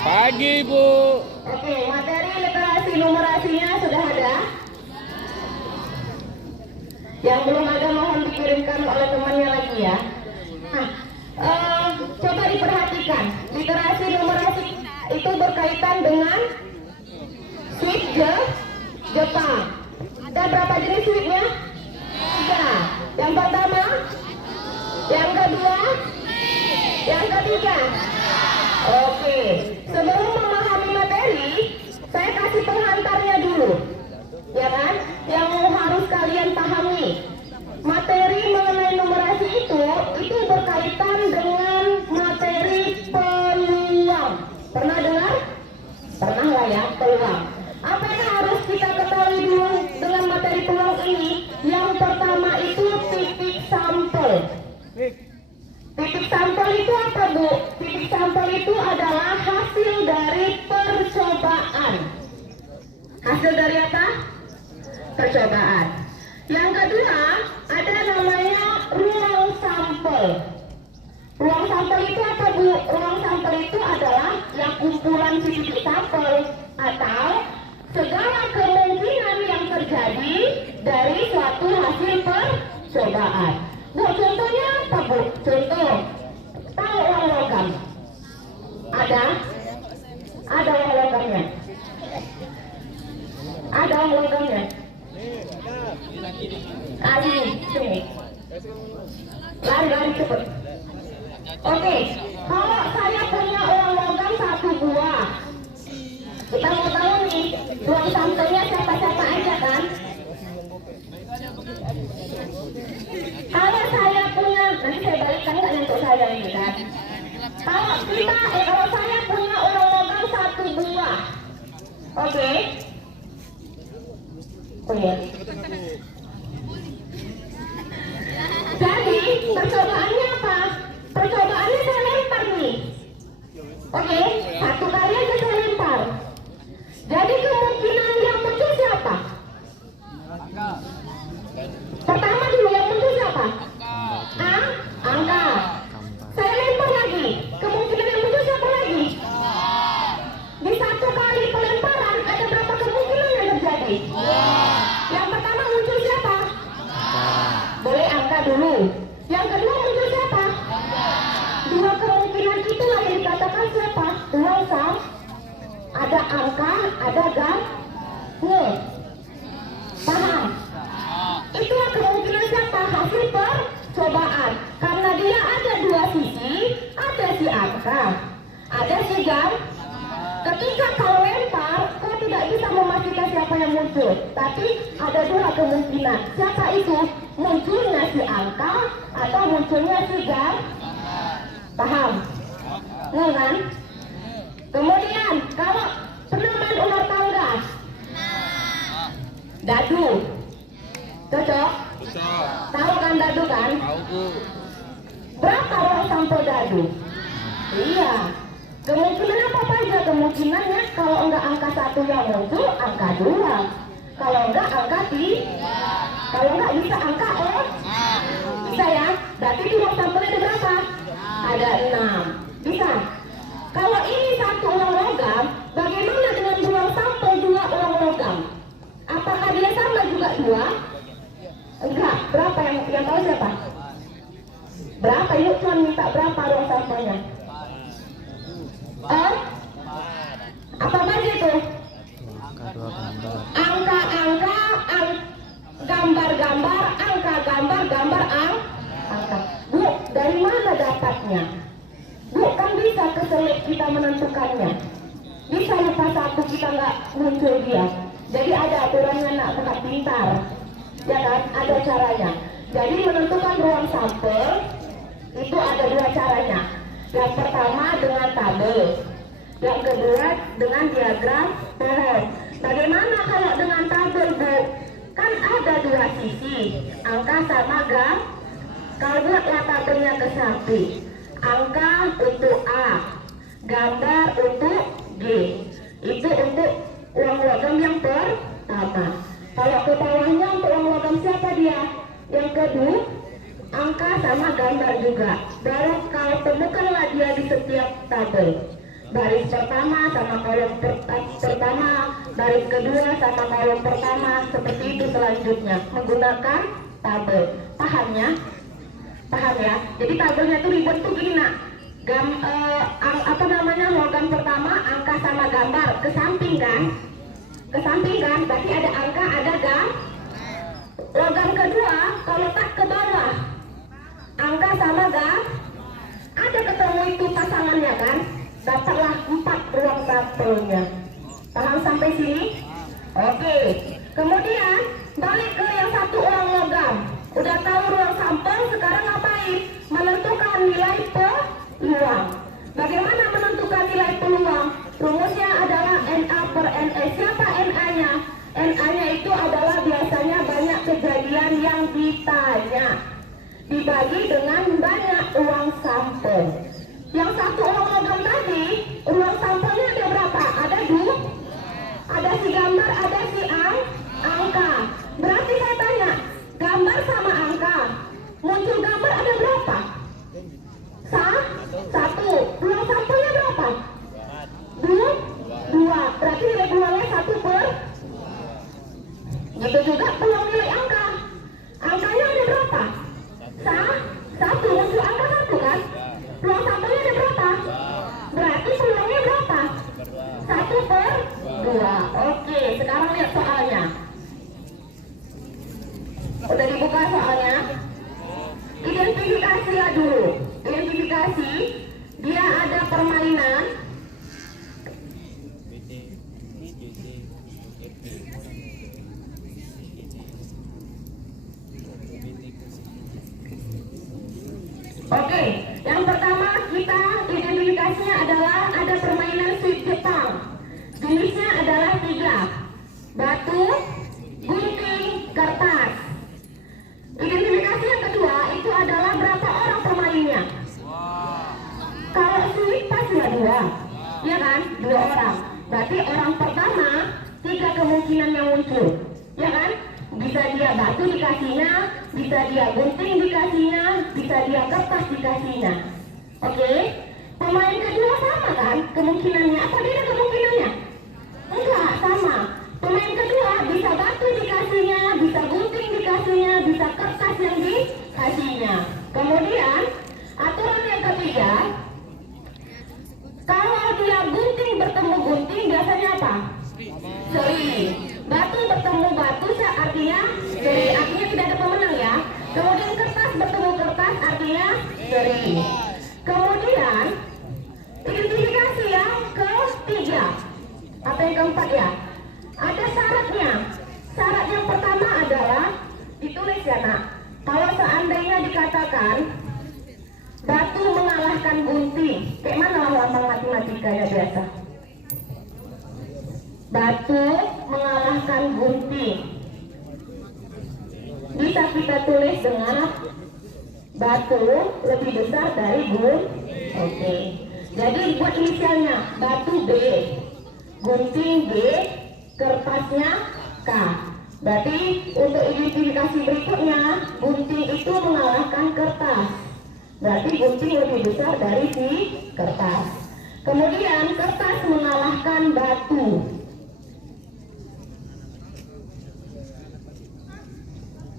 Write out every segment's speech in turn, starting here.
Pagi, Ibu. Oke, materi literasi numerasinya sudah ada. Yang belum ada mohon dikirimkan oleh temannya lagi ya. Nah, coba diperhatikan, literasi numerasi itu berkaitan dengan suit Jepang. Ada berapa jenis suitnya? 3. Yang pertama, yang kedua, yang ketiga. Oke, sebelum memahami materi, saya kasih penghantarnya dulu, ya kan? Yang harus kalian pahami. Materi mengenai numerasi itu berkaitan dengan materi peluang. Pernah dengar? Pernah lah ya, peluang. Apa yang harus kita ketahui dulu dengan materi peluang ini? Yang pertama itu titik sampel. Titik sampel itu apa, Bu? Titik sampel itu adalah hasil dari percobaan. Hasil dari apa? Percobaan. Yang kedua, ada namanya ruang sampel. Ruang sampel itu apa, Bu? Ruang sampel itu adalah yang kumpulan titik sampel atau segala kemungkinan yang terjadi dari suatu hasil percobaan. Bu, contohnya apa, Bu? Contoh, tahu uang logam? Ada? Ada uang logamnya? Ada uang logamnya? Sini. Lari cepet. Oke, kalau saya punya uang logam 1 buah, kita mau tahu nih, ruang sampelnya siapa-siapa aja kan? Kalau saya punya, nanti saya balikan nggak untuk saya ini kan? Kalau saya punya uang logam 1 buah, oke? Oh ya. Jadi percobaannya apa? Percobaannya saya lempar nih. Oke, 1 kali aja saya lempar. Jadi kemungkinan yang muncul siapa? Pertama dulu yang muncul siapa? Angka. Saya lempar lagi. Kemungkinan yang muncul siapa lagi? Di 1 kali pelemparan ada berapa kemungkinan yang terjadi? Yang pertama muncul siapa? Boleh angka dulu. Yang kedua muncul siapa? 2 kemungkinan itulah yang dikatakan siapa? Ruang sampel. Ada angka, ada gambar. Paham? Itulah kemungkinan siapa? Hasil percobaan. Karena dia ada 2 sisi, ada si angka, ada si gambar. Ketika kau lempar, kau tidak bisa memastikan siapa yang muncul. Tapi ada 2 kemungkinan. Siapa itu? Munculnya si angka atau munculnya si gambar. Paham? Nggak kan? Kemudian, kalau pernah main ular tangga? Dadu. Cocok? Tahu kan dadu kan? Berapa ruang sampel dadu? Iya. Kemungkinan apa saja? Kemungkinannya kalau enggak angka 1 yang muncul, angka 2. Kalau enggak angka 3. Kalau enggak bisa angka bisa ya? Berarti di ruang sampelnya ada berapa? Ada 6. Bisa? Kalau ini 1 uang logam, bagaimana dengan ruang sampel 2 uang logam? Apakah dia sama juga 2? Enggak. Berapa yang tahu siapa? Berapa? Yuk Tuan minta berapa ruang sampelnya? Apa saja itu? Angka-angka, gambar-gambar, angka-gambar, gambar, angka. Bu, dari mana dapatnya? Bu, kan bisa keselip kita menentukannya. Bisa lupa 1 kita nggak muncul dia. Jadi ada aturannya nak, bukan pintar. Ya kan? Ada caranya. Jadi menentukan ruang sampel itu ada 2 caranya. Yang pertama dengan tabel, yang kedua dengan diagram pohon. Bagaimana kalau dengan tabel, Bu? Kan ada 2 sisi, angka sama gambar. Kalau buatlah tabelnya ke samping. Angka untuk A, gambar untuk G. Itu untuk uang logam yang pertama. Kalau ke bawahnya untuk uang logam siapa dia? Yang kedua, angka sama gambar juga. Baru kau temukanlah dia di setiap tabel. baris pertama sama kolom pertama, baris kedua sama kolom pertama, seperti itu selanjutnya menggunakan tabel. Paham ya? Paham ya? Jadi tabelnya itu dibentuk gini nak. Logam pertama angka sama gambar ke samping kan? Ke samping kan? Berarti ada angka, ada gambar. Logam kedua kalau tak ke bawah, angka sama gambar. Ada ketemu itu pasangannya kan? Dapatlah 4 ruang sampelnya. Paham sampai sini? Oke. Kemudian balik ke yang satu ulang logam. Udah tahu ruang sampel, sekarang ngapain? Menentukan nilai peluang. Bagaimana menentukan nilai peluang? Rumusnya adalah NA per NE. Siapa NA-nya? NA-nya itu adalah biasanya banyak kejadian yang ditanya, dibagi dengan banyak ruang sampel. Yang satu ulang logam tadi, ruang sampelnya ada berapa? Ada 2. Ada si gambar, ada si angka. Berarti saya tanya, gambar sama angka, muncul gambar ada berapa? 1. Ruang sampelnya berapa? 2. Berarti nilai peluangnya 1 per. Gitu juga peluang nilai angka. Angkanya ada berapa? 1. Muncul angka 1 kan? Peluang sampelnya ada berapa? Berarti peluangnya berapa? 1 per 2. Oke, sekarang lihat soalnya. Udah dibuka soalnya? Identifikasilah dulu. Identifikasi, dia ada permainan. Oke, yang pertama kita identifikasinya adalah ada permainan sweep Jepang. Jenisnya adalah 3. Batu, gunting, kertas. Identifikasi yang kedua itu adalah berapa orang pemainnya. Kalau sweep pasti 2, ya kan? 2 orang. Berarti orang pertama 3 kemungkinan yang muncul, ya kan? Bisa dia batu dikasihnya, bisa dia gunting dikasihnya, bisa dia kertas dikasihnya. Oke? Pemain kedua sama kan kemungkinannya? Apa beda kemungkinannya? Enggak, sama. Pemain kedua bisa batu dikasihnya, bisa gunting dikasihnya, bisa kertas yang dikasihnya. Kemudian aturan yang ketiga, kalau dia gunting bertemu gunting biasanya apa? Seri. Batu bertemu batu artinya seri, artinya tidak ada pemenang ya. Kemudian kertas bertemu kertas artinya seri. Kemudian identifikasi yang ketiga, apa yang keempat ya? Ada syaratnya. Syarat yang pertama adalah ditulis ya nak. Kalau seandainya dikatakan batu mengalahkan gunting, kayak mana lambang matematikanya biasa? Batu mengalahkan gunting. Bisa kita tulis dengan batu lebih besar dari gunting. Oke. Jadi buat inisialnya batu B, gunting B, kertasnya K. Berarti untuk identifikasi berikutnya, gunting itu mengalahkan kertas. Berarti gunting lebih besar dari si kertas. Kemudian kertas mengalahkan batu.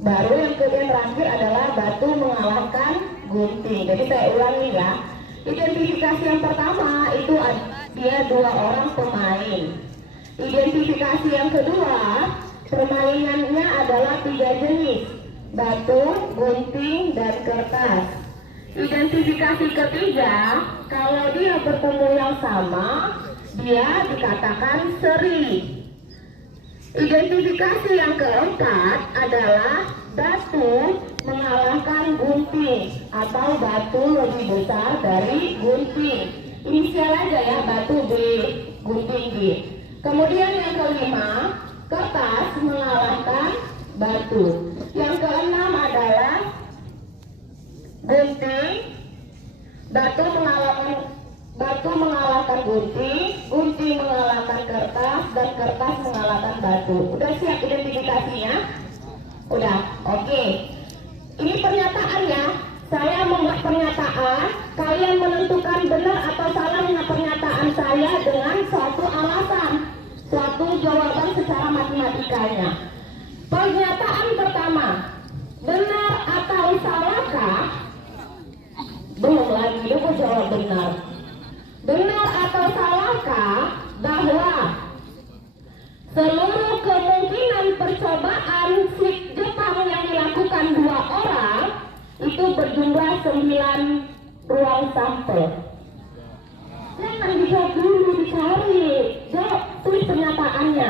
Baru yang terakhir adalah batu mengalahkan gunting. Jadi saya ulangi ya. Identifikasi yang pertama itu dia 2 orang pemain. Identifikasi yang kedua, permainannya adalah 3 jenis: batu, gunting, dan kertas. Identifikasi ketiga, kalau dia bertemu yang sama, dia dikatakan seri. Identifikasi yang keempat adalah batu mengalahkan gunting atau batu lebih besar dari gunting. Inisial aja ya, batu B, gunting B. Kemudian yang kelima, kertas mengalahkan batu. Yang keenam adalah gunting, batu mengalahkan gunting, gunting mengalahkan kertas, dan kertas mengalahkan batu. Udah siap identifikasinya? Udah, oke. Ini pernyataannya. Saya membuat pernyataan, kalian menentukan benar atau salahnya pernyataan saya. dengan suatu alasan, suatu jawaban secara matematikanya. Pernyataan pertama, benar atau salahkah? Belum lagi dulu jawab benar. Benar atau salahkah bahwa seluruh kemungkinan percobaan shift Jepang yang dilakukan 2 orang itu berjumlah 9 ruang sampel? Jangan dijawab dulu, dicari. Jawab, tulis pernyataannya.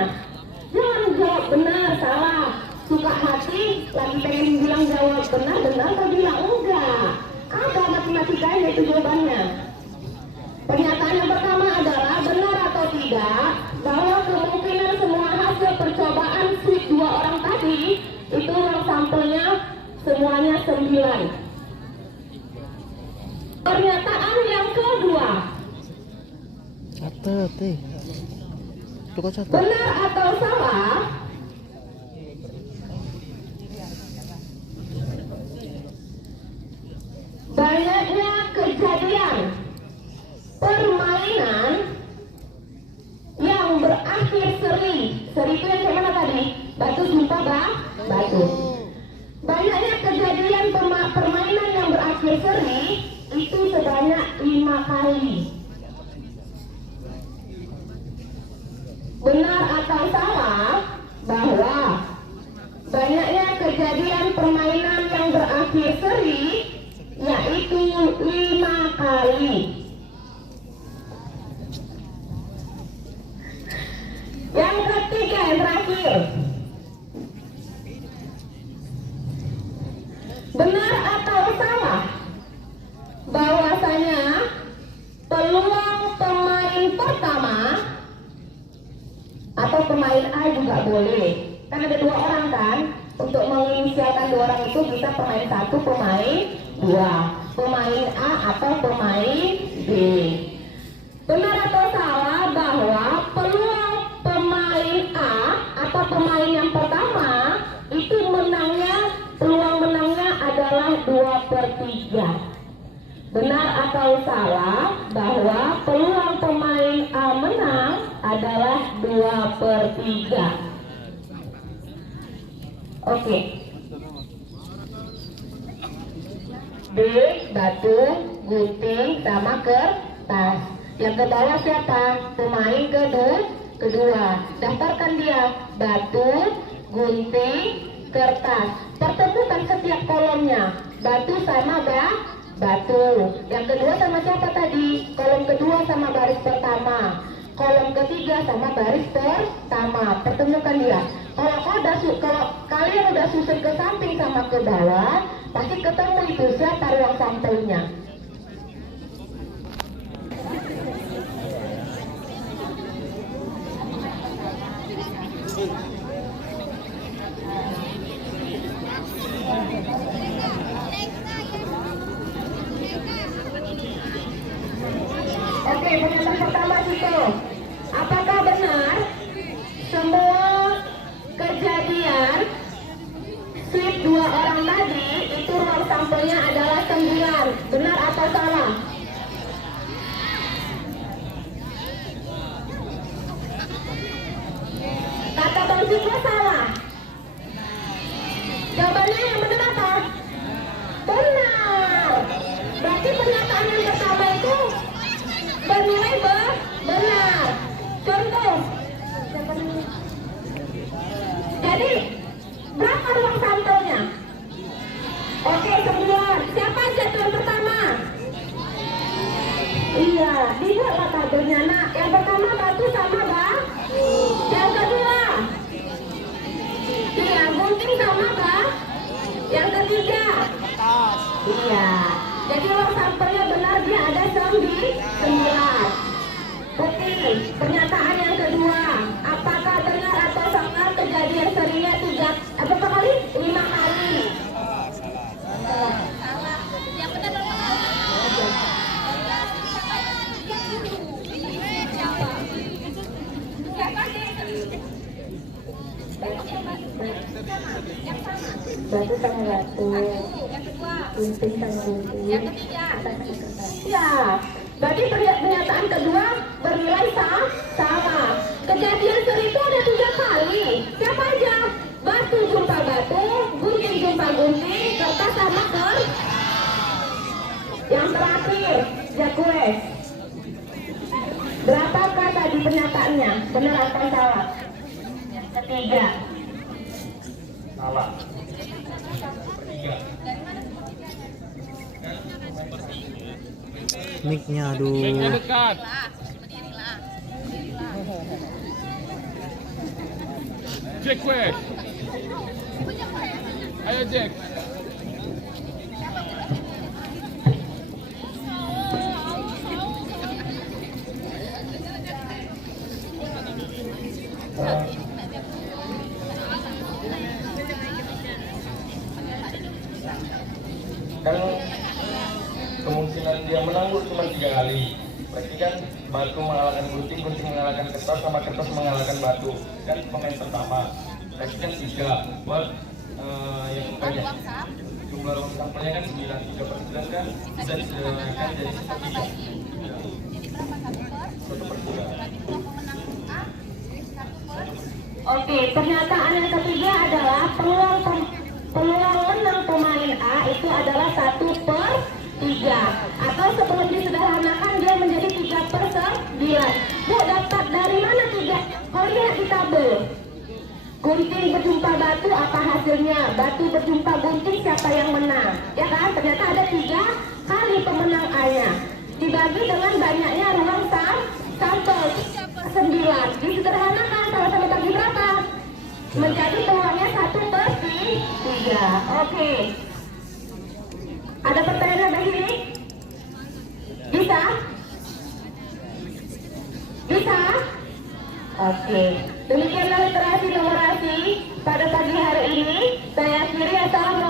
Jangan jawab benar, salah. Suka hati, lagi pengen bilang jawab benar, atau bilang enggak. Apa matematikanya itu jawabannya? Pernyataan yang pertama adalah benar atau tidak bahwa kemungkinan semua hasil percobaan shift 2 orang tadi itu ruang sampelnya semuanya 9. Pernyataan yang kedua, benar atau salah banyaknya kejadian permainan yang berakhir seri. Seri itu yang kayak mana tadi? Batu jumpa batu. Banyaknya kejadian permainan yang berakhir seri itu sebanyak 5 kali. Benar atau salah bahwa banyaknya kejadian permainan yang berakhir seri yaitu 5 kali. Yang ketiga, yang terakhir, benar atau salah bahwasanya peluang pemain pertama atau pemain A juga boleh, kan ada 2 orang kan, untuk menginisialkan 2 orang itu bisa pemain 1, pemain 2, pemain A atau pemain B. Benar atau salah bahwa peluang pemain A atau pemain yang pertama itu peluang menangnya adalah 2/3. Benar atau salah bahwa peluang pemain A menang adalah 2/3. Oke. B, batu, gunting, sama kertas. Yang ke bawah siapa? Pemain kedua. Daftarkan dia. Batu, gunting, kertas. Pertemukan setiap kolomnya. Batu sama batu. Yang kedua sama siapa tadi? Kolom kedua sama baris pertama. Kolom ketiga sama baris pertama. Pertemukan dia. Kalau kalian udah susun ke samping sama ke bawah, pasti ketemu itu siapa ruang sampelnya. Oke, pernyataan pertama itu, apakah benar semua kejadian shift 2 orang tadi itu ruang sampelnya adalah 9? Benar atau salah? Kata Bang Cikgu salah. Jawabannya yang benar apa? Benar. Berarti pernyataan yang pertama itu bernilai benar. Contoh. Jadi berapa ruang sampelnya? Oke, 9. Siapa aja tuan pertama? Iya, dibuatlah tabelnya. Nah, yang pertama batu sama yang kedua, iya, gunting sama yang ketiga, iya. Jadi ruang sampelnya benar, dia ada 9. Oke, pernyataan yang kedua, apakah benar atau salah kejadian serinya 5 kali? Salah. Yang benar berapa kali? Batu sama batu. Yang kedua. Gunting sama gunting. Yang ketiga. Ya. Berarti pernyataan kedua bernilai 1. terakhir, Jacques. Berapakah tadi pernyataannya? Benar atau salah? Yang ketiga. Salah. Mic-nya aduh. Mic-nya dekat. Jacques. Ayo Jack. Kan kemungkinan dia menang cuma 3 kali. Berarti kan batu mengalahkan gunting, gunting mengalahkan kertas, sama kertas mengalahkan batu. Kan pemain pertama. Berarti kan 3. Buat yang banyak. Jumlah ruang sampelnya kan 9. 3/9 kan bisa diselesaikan jadi 1/3. 1/3. Oke, pernyataan yang ketiga adalah peluang menang pemain A itu adalah 1/3, atau sebelum disederhanakan dia menjadi 3/9. Bu, dapat dari mana 3? Kalau lihat di tabel, gunting berjumpa batu, apa hasilnya? Batu berjumpa gunting, siapa yang menang? Ya kan, ternyata ada 3 kali pemenang A-nya. Dibagi dengan banyaknya ruang sampel 9. Disederhanakan, sama-sama bagi berapa? Menjadi peluangnya 1/3. Oke. Ada pertanyaan lagi ini? Bisa? Bisa? Oke. Demikianlah literasi numerasi pada pagi hari ini. Saya akhiri. Assalamualaikum.